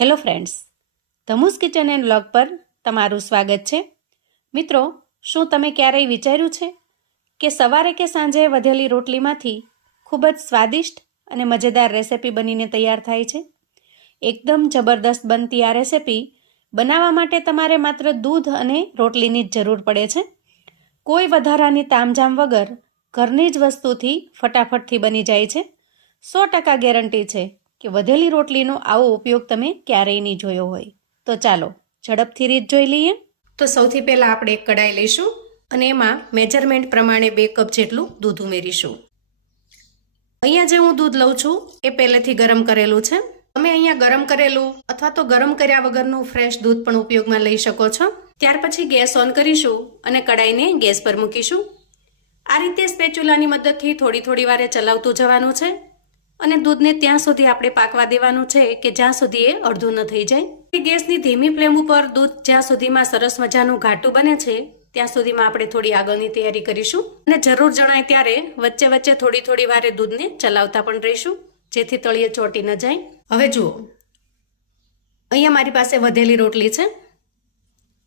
Hello friends, Dhamus kitchen and vlog પર તમારું સ્વાગત છે. મિત્રો, શું તમે ક્યારેય વિચાર્યું છે કે સવારે કે સાંજે વધેલી રોટલીમાંથી ખૂબ જ સ્વાદિષ્ટ અને મજેદાર રેસિપી બનીને તૈયાર થાય છે? એકદમ જબરદસ્ત બનતી આ રેસિપી બનાવવા માટે તમારે માત્ર દૂધ અને રોટલીની જ જરૂર પડે છે. કોઈ વધારાની તામઝામ વગર ઘરની જ વસ્તુથી ફટાફટથી બની જાય છે. 100% ગેરંટી છે કે વધેલી રોટલીનો આવો ઉપયોગ તમે ક્યારેય નહીં જોયો હોય. તો ચાલો ઝડપથી રીત જોઈ લઈએ. તો સૌથી પહેલાં આપણે એક કડાઈ લઈશું અને એમાં મેજરમેન્ટ પ્રમાણે 2 કપ જેટલું દૂધ ઉમેરીશું. અહીંયા જે હું દૂધ લઉં છું એ પહેલેથી ગરમ કરેલું છે. તમે અહીંયા ગરમ કરેલું અથવા તો ગરમ કર્યા વગરનું ફ્રેશ દૂધ પણ ઉપયોગમાં લઈ શકો છો. ત્યાર પછી ગેસ ઓન કરીશું અને કડાઈને ગેસ પર મૂકીશું. આ રીતે સ્પેચ્યુલાની મદદથી થોડી વારે ચલાવતું જવાનું છે અને દૂધને ત્યાં સુધી આપણે પાકવા દેવાનું છે કે જ્યાં સુધી એ અડધું ન થઈ જાય. ગેસની ધીમી ફ્લેમ ઉપર દૂધ જ્યાં સુધીમાં સરસ મજાનું ઘાટું બને છે ત્યાં સુધીમાં આપણે થોડી આગળની તૈયારી કરીશું અને જરૂર જણાય ત્યારે વચ્ચે વચ્ચે થોડી વારે દૂધને ચલાવતા પણ રહીશું જેથી તળિયે ચોંટી ન જાય. હવે જુઓ, અહીંયા મારી પાસે વધેલી રોટલી છે.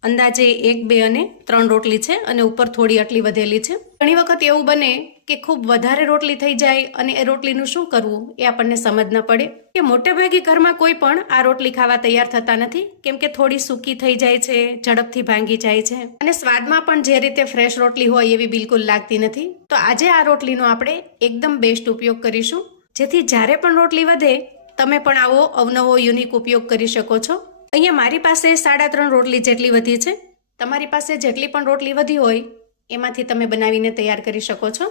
અંદાજે 1, 2 અને 3 રોટલી છે અને ઉપર થોડી આટલી વધેલી છે. ઘણી વખત એવું બને કે ખૂબ વધારે રોટલી થઈ જાય અને એ રોટલીનું શું કરવું એ આપણને સમજ ન પડે કે મોટે ભાગે ઘરમાં કોઈ પણ આ રોટલી ખાવા તૈયાર થતા નથી, કેમ કે થોડી સૂકી થઈ જાય છે, ઝડપથી ભાંગી જાય છે અને સ્વાદમાં પણ જે રીતે ફ્રેશ રોટલી હોય એવી બિલકુલ લાગતી નથી. તો આજે આ રોટલીનો આપણે એકદમ બેસ્ટ ઉપયોગ કરીશું, જેથી જ્યારે પણ રોટલી વધે તમે પણ આવો અવનવો યુનિક ઉપયોગ કરી શકો છો. અહીંયા મારી પાસે 3.5 રોટલી જેટલી વધી છે. તમારી પાસે જેટલી પણ રોટલી વધી હોય એમાંથી તમે બનાવીને તૈયાર કરી શકો છો.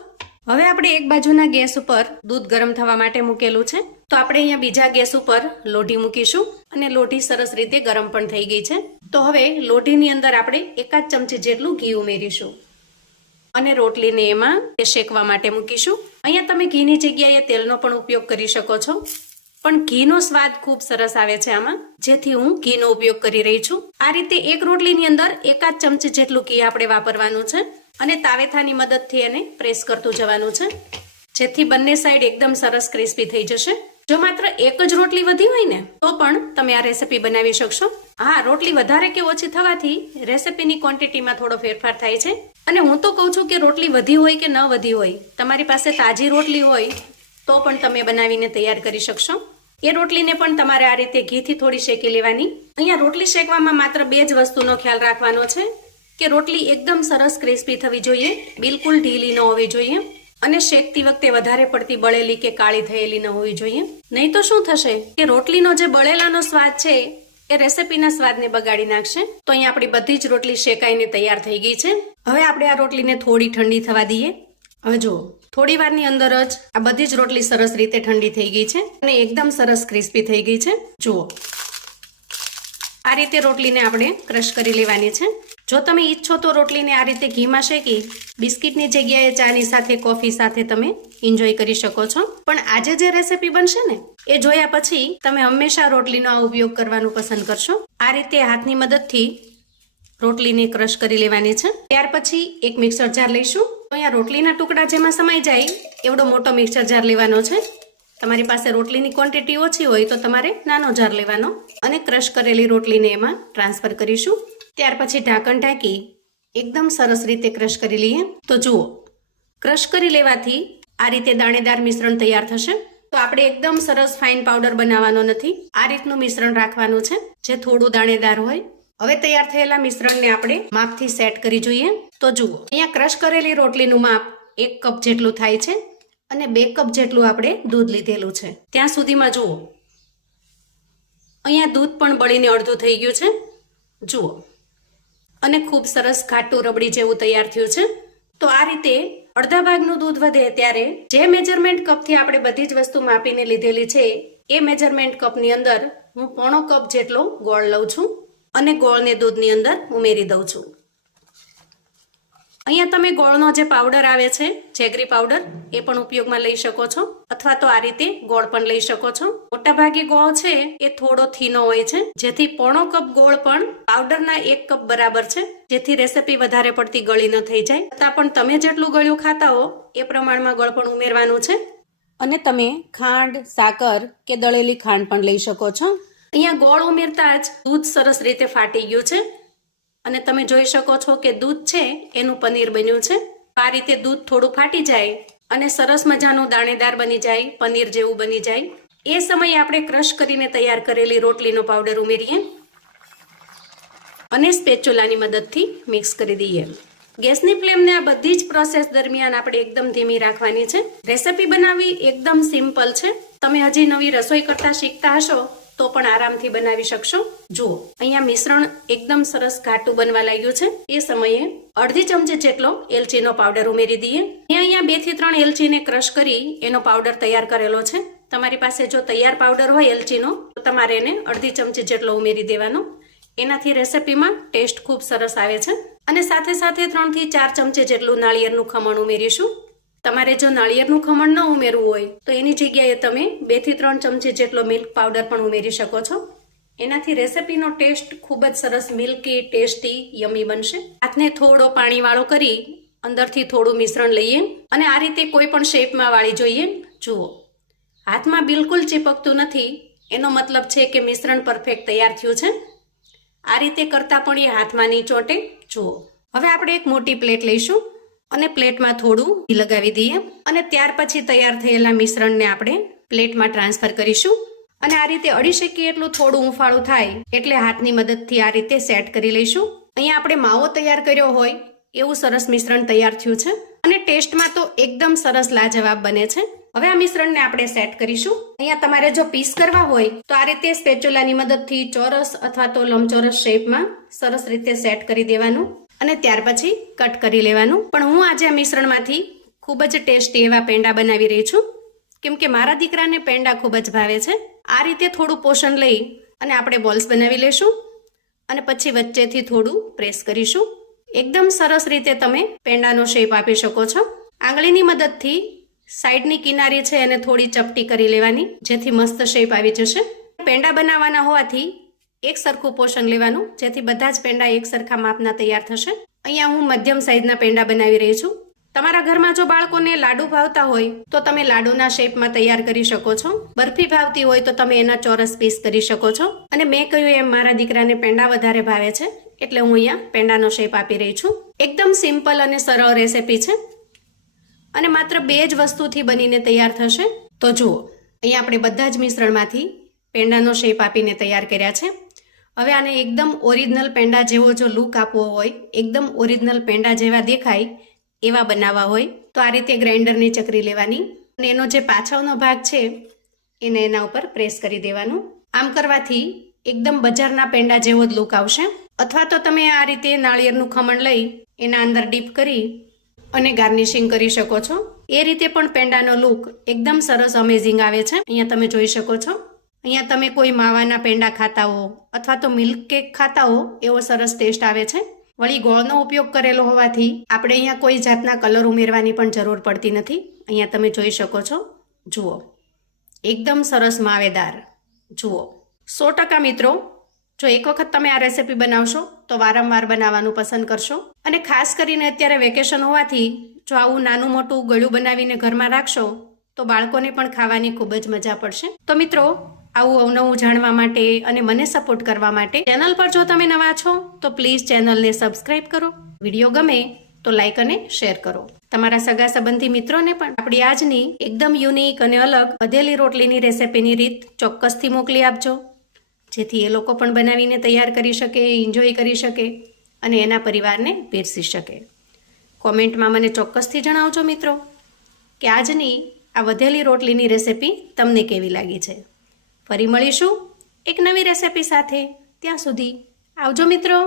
હવે આપણે એક બાજુના ગેસ ઉપર દૂધ ગરમ થવા માટે મૂકેલું છે, તો આપણે અહીંયા બીજા ગેસ ઉપર લોઢી મૂકીશું અને લોઢી સરસ રીતે ગરમ પણ થઈ ગઈ છે. તો હવે લોઢીની અંદર આપણે 1 ચમચી જેટલું ઘી ઉમેરીશું અને રોટલીને એમાં શેકવા માટે મૂકીશું. અહીંયા તમે ઘીની જગ્યાએ તેલનો પણ ઉપયોગ કરી શકો છો, પણ ઘીનો સ્વાદ ખૂબ સરસ આવે છે આમાં, જેથી હું ઘીનો ઉપયોગ કરી રહી છું. આ રીતે એક રોટલીની અંદર 1 ચમચી જેટલું ઘી આપણે વાપરવાનું છે અને તાવેથાની મદદથી એને પ્રેસ કરતું જવાનું છે, જેથી બંને સાઈડ એકદમ સરસ ક્રિસ્પી થઈ જશે. જો માત્ર એક જ રોટલી વધી હોય ને તો પણ તમે આ રેસિપી બનાવી શકશો. હા, રોટલી વધારે કે ઓછી થવાથી રેસિપીની ક્વોન્ટિટીમાં થોડો ફેરફાર થાય છે અને હું તો કહું છું કે રોટલી વધી હોય કે ન વધી હોય, તમારી પાસે તાજી રોટલી હોય તો પણ તમે બનાવીને તૈયાર કરી શકશો. એ રોટલીને પણ તમારે આ રીતે ઘીથી થોડી શેકી લેવાની. અહીંયા રોટલી શેકવામાં માત્ર 2 જ વસ્તુનો ખ્યાલ રાખવાનો છે કે રોટલી એકદમ સરસ ક્રિસ્પી થવી જોઈએ, બિલકુલ ઢીલી ન હોવી જોઈએ અને શેકતી વખતે વધારે પડતી બળેલી કે કાળી થયેલી ન હોવી જોઈએ. નહીં તો શું થશે કે રોટલીનો જે બળેલાનો સ્વાદ છે એ રેસિપીના સ્વાદને બગાડી નાખશે. તો અહીંયા આપણી બધી જ રોટલી શેકાઈને તૈયાર થઈ ગઈ છે. હવે આપણે આ રોટલીને થોડી ઠંડી થવા દઈએ. હવે જુઓ, થોડી વારની અંદર જ આ બધી જ રોટલી સરસ રીતે ઠંડી થઈ ગઈ છે અને એકદમ સરસ ક્રિસ્પી થઈ ગઈ છે. જુઓ, આ રીતે રોટલીને આપણે ક્રશ કરી લેવાની છે. જો તમે ઈચ્છો તો રોટલીને આ રીતે ઘીમાં શેકી બિસ્કિટની જગ્યાએ ચાની સાથે, કોફી સાથે તમે એન્જોય કરી શકો છો. પણ આજે જે રેસિપી બનશે ને એ જોયા પછી તમે હંમેશા રોટલીનો આ ઉપયોગ કરવાનું પસંદ કરશો. આ રીતે હાથની મદદથી રોટલીને ક્રશ કરી લેવાની છે. ત્યાર પછી એક મિક્સર જાર લઈશું. તો અહીંયા રોટલીના ટુકડા જેમાં સમાઈ જાય એવડો મોટો મિક્સર જાર લેવાનો છે. તમારી પાસે રોટલીની ક્વોન્ટિટી ઓછી હોય તો તમારે નાનો જાર લેવાનો અને ક્રશ કરેલી રોટલીને એમાં ટ્રાન્સફર કરીશું. ત્યાર પછી ઢાંકણ ઢાંકી એકદમ સરસ રીતે ક્રશ કરી લઈએ. તો જુઓ, ક્રશ કરી લેવાથી આ રીતે દાણેદાર મિશ્રણ તૈયાર થશે. તો આપણે એકદમ સરસ ફાઇન પાવડર બનાવવાનો નથી, આ રીતનું મિશ્રણ રાખવાનું છે જે થોડું દાણેદાર હોય. હવે તૈયાર થયેલા મિશ્રણને આપણે માપથી સેટ કરી જોઈએ. તો જુઓ, અહીંયા ક્રશ કરેલી રોટલીનું માપ 1 કપ જેટલું થાય છે અને 2 કપ જેટલું આપણે દૂધ લીધેલું છે. ત્યાં સુધીમાં જુઓ, અહીંયા દૂધ પણ બળીને અડધું થઈ ગયું છે. જુઓ, અને ખૂબ સરસ ઘાટું રબડી જેવું તૈયાર થયું છે. તો આ રીતે અડધા ભાગનું દૂધ વધે ત્યારે જે મેજરમેન્ટ કપથી આપણે બધી જ વસ્તુ માપીને લીધેલી છે એ મેજરમેન્ટ કપની અંદર હું 1/4 કપ જેટલો ગોળ લઉં છું અને ગોળને દૂધની અંદર ઉમેરી દઉં છું. અહીંયા તમે ગોળનો જે પાવડર આવે છે, જેગરી પાવડર, એ પણ ઉપયોગમાં લઈ શકો છો અથવા તો આ રીતે ગોળ પણ લઈ શકો છો. મોટા ભાગે ગોળ છે એ થોડો થીનો હોય છે, જેથી 1/4 કપ ગોળ પણ પાવડરના 1 કપ બરાબર છે, જેથી રેસિપી વધારે પડતી ગળી ન થઈ જાય. છતાં પણ તમે જેટલું ગળ્યું ખાતા હો એ પ્રમાણમાં ગોળ પણ ઉમેરવાનું છે અને તમે ખાંડ, સાકર કે દળેલી ખાંડ પણ લઈ શકો છો. અહીંયા ગોળ ઉમેરતા જ દૂધ સરસ રીતે ફાટી ગયું છે અને તમે જોઈ શકો છો કે દૂધ છે એનું પનીર બન્યું છે. આ રીતે દૂધ થોડું ફાટી જાય અને સરસ મજાનું દાણેદાર બની જાય, પનીર જેવું બની જાય, એ સમયે આપણે ક્રશ કરીને તૈયાર કરેલી રોટલીનો પાવડર ઉમેરીએ અને સ્પેચ્યુલાની મદદથી મિક્સ કરી દઈએ. ગેસની ફ્લેમને આ બધી જ પ્રોસેસ દરમિયાન આપણે એકદમ ધીમી રાખવાની છે. રેસીપી બનાવવી એકદમ સિમ્પલ છે. તમે હજી નવી રસોઈ કરતા શીખતા હશો તો પણ આરામથી બનાવી શકશો. જુઓ, અહીંયા મિશ્રણ એકદમ સરસ ઘાટું બનવા લાગ્યું છે. એ સમયે અડધી ચમચી જેટલો એલચીનો પાવડર ઉમેરી દઈએ. અહીંયા 2 થી 3 એલચીને ક્રશ કરી એનો પાવડર તૈયાર કરેલો છે. તમારી પાસે જો તૈયાર પાવડર હોય એલચીનો તો તમારે એને અડધી ચમચી જેટલો ઉમેરી દેવાનો. એનાથી રેસીપીમાં ટેસ્ટ ખૂબ સરસ આવે છે. અને સાથે સાથે 3 થી 4 ચમચી જેટલું નાળિયેરનું ખમણ ઉમેરીશું. તમારે જો નાળિયેરનું ખમણ ન ઉમેરવું હોય તો એની જગ્યાએ તમે 2 થી 3 ચમચી જેટલો મિલ્ક પાવડર પણ ઉમેરી શકો છો. એનાથી રેસીપીનો ટેસ્ટ ખૂબ જ સરસ મિલ્કી, ટેસ્ટી, યમી બનશે. હાથને થોડો પાણીવાળો કરી અંદરથી થોડું મિશ્રણ લઈએ અને આ રીતે કોઈ પણ શેપમાં વાળી જોઈએ. જુઓ, હાથમાં બિલકુલ ચીપકતું નથી, એનો મતલબ છે કે મિશ્રણ પરફેક્ટ તૈયાર થયું છે. આ રીતે કરતા પણ એ હાથમાં નહીં ચોંટે. જુઓ, હવે આપણે એક મોટી પ્લેટ લઈશું અને પ્લેટમાં થોડું ઘી લગાવી દઈએ અને ત્યાર પછી તૈયાર થયેલા મિશ્રણને આપણે પ્લેટમાં ટ્રાન્સફર કરીશું અને આ રીતે અડી શકીએ એટલું થોડું ઉફાળું થાય એટલે હાથની મદદથી આ રીતે સેટ કરી લઈશું. અહીંયા આપણે માવો તૈયાર કર્યો હોય એવું સરસ મિશ્રણ તૈયાર થયું છે અને ટેસ્ટમાં તો એકદમ સરસ લાજવાબ બને છે. હવે આ મિશ્રણને આપણે સેટ કરીશું. અહીંયા તમારે જો પીસ કરવા હોય તો આ રીતે સ્પેચ્યુલાની મદદથી ચોરસ અથવા તો લંબચોરસ શેપમાં સરસ રીતે સેટ કરી દેવાનું અને ત્યાર પછી કટ કરી લેવાનું. પણ હું આજે આ મિશ્રણમાંથી ખૂબ જ ટેસ્ટી એવા પેંડા બનાવી રહી છું કેમ કે મારા દીકરાને પેંડા ખૂબ જ ભાવે છે. આ રીતે થોડું પોષણ લઈ અને આપણે બોલ્સ બનાવી લેશું અને પછી વચ્ચેથી થોડું પ્રેસ કરીશું. એકદમ સરસ રીતે તમે પેંડાનો શેપ આપી શકો છો. આંગળીની મદદથી સાઈડની કિનારી છે એને થોડી ચપટી કરી લેવાની જેથી મસ્ત શેપ આવી જશે. પેંડા બનાવવાના હોવાથી એક સરખું પોષણ લેવાનું જેથી બધા જ પેંડા એક સરખા માપના તૈયાર થશે. અહીંયા હું મધ્યમ સાઈઝના પેંડા બનાવી રહી છું. તમારા ઘરમાં જો બાળકોને લાડુ ભાવતા હોય તો તમે લાડુના શેપમાં તૈયાર કરી શકો છો. બરફી ભાવતી હોય તો તમે એના ચોરસ પીસ કરી શકો છો. અને મેં કહ્યું એમ મારા દીકરાને પેંડા વધારે ભાવે છે એટલે હું અહીંયા પેંડાનો શેપ આપી રહી છું. એકદમ સિમ્પલ અને સરળ રેસીપી છે અને માત્ર 2 જ વસ્તુથી બનીને તૈયાર થશે. તો જુઓ, અહીંયા આપણે બધા જ મિશ્રણમાંથી પેંડાનો શેપ આપીને તૈયાર કર્યા છે. હવે આને એકદમ ઓરિજિનલ પેંડા જેવો જો લુક આપવો હોય, એકદમ ઓરિજિનલ પેંડા જેવા દેખાય એવા બનાવવા હોય તો આ રીતે ગ્રાઇન્ડરની ચકરી લેવાની અને એનો જે પાછળનો ભાગ છે એને એના ઉપર પ્રેસ કરી દેવાનું. આમ કરવાથી એકદમ બજારના પેંડા જેવો જ લુક આવશે. અથવા તો તમે આ રીતે નાળિયેરનું ખમણ લઈ એના અંદર ડીપ કરી અને ગાર્નિશિંગ કરી શકો છો. એ રીતે પણ પેંડાનો લુક એકદમ સરસ અમેઝિંગ આવે છે. અહીંયા તમે જોઈ શકો છો. અહીંયા તમે કોઈ માવાના પેંડા ખાતા હો અથવા તો મિલ્ક કેક ખાતા હો એવો સરસ ટેસ્ટ આવે છે. વળી ગોળનો ઉપયોગ કરેલો હોવાથી આપણે અહીંયા કોઈ જાતના કલર ઉમેરવાની પણ જરૂર પડતી નથી. અહીંયા તમે જોઈ શકો છો. જુઓ, એકદમ સરસ માવેદાર. જુઓ, 100% મિત્રો, જો એક વખત તમે આ રેસીપી બનાવશો તો વારંવાર બનાવવાનું પસંદ કરશો. અને ખાસ કરીને અત્યારે વેકેશન હોવાથી જો આવું નાનું મોટું ગળ્યું બનાવીને ઘરમાં રાખશો તો બાળકોને પણ ખાવાની ખૂબ જ મજા પડશે. તો મિત્રો, આવું અવનવું જાણવા માટે અને મને સપોર્ટ કરવા માટે ચેનલ પર જો તમે નવા છો તો પ્લીઝ ચેનલને સબસ્ક્રાઇબ કરો. વિડીયો ગમે તો લાઈક અને શેર કરો. તમારા સગા સંબંધી મિત્રોને પણ આપણી આજની એકદમ યુનિક અને અલગ વધેલી રોટલીની રેસીપીની રીત ચોક્કસથી મોકલી આપજો જેથી એ લોકો પણ બનાવીને તૈયાર કરી શકે, એન્જોય કરી શકે અને એના પરિવારને પીરસી શકે. કોમેન્ટમાં મને ચોક્કસથી જણાવજો મિત્રો કે આજની આ વધેલી રોટલીની રેસીપી તમને કેવી લાગી છે. ફરી મળીશું એક નવી રેસીપી સાથે. ત્યાં સુધી આવજો મિત્રો.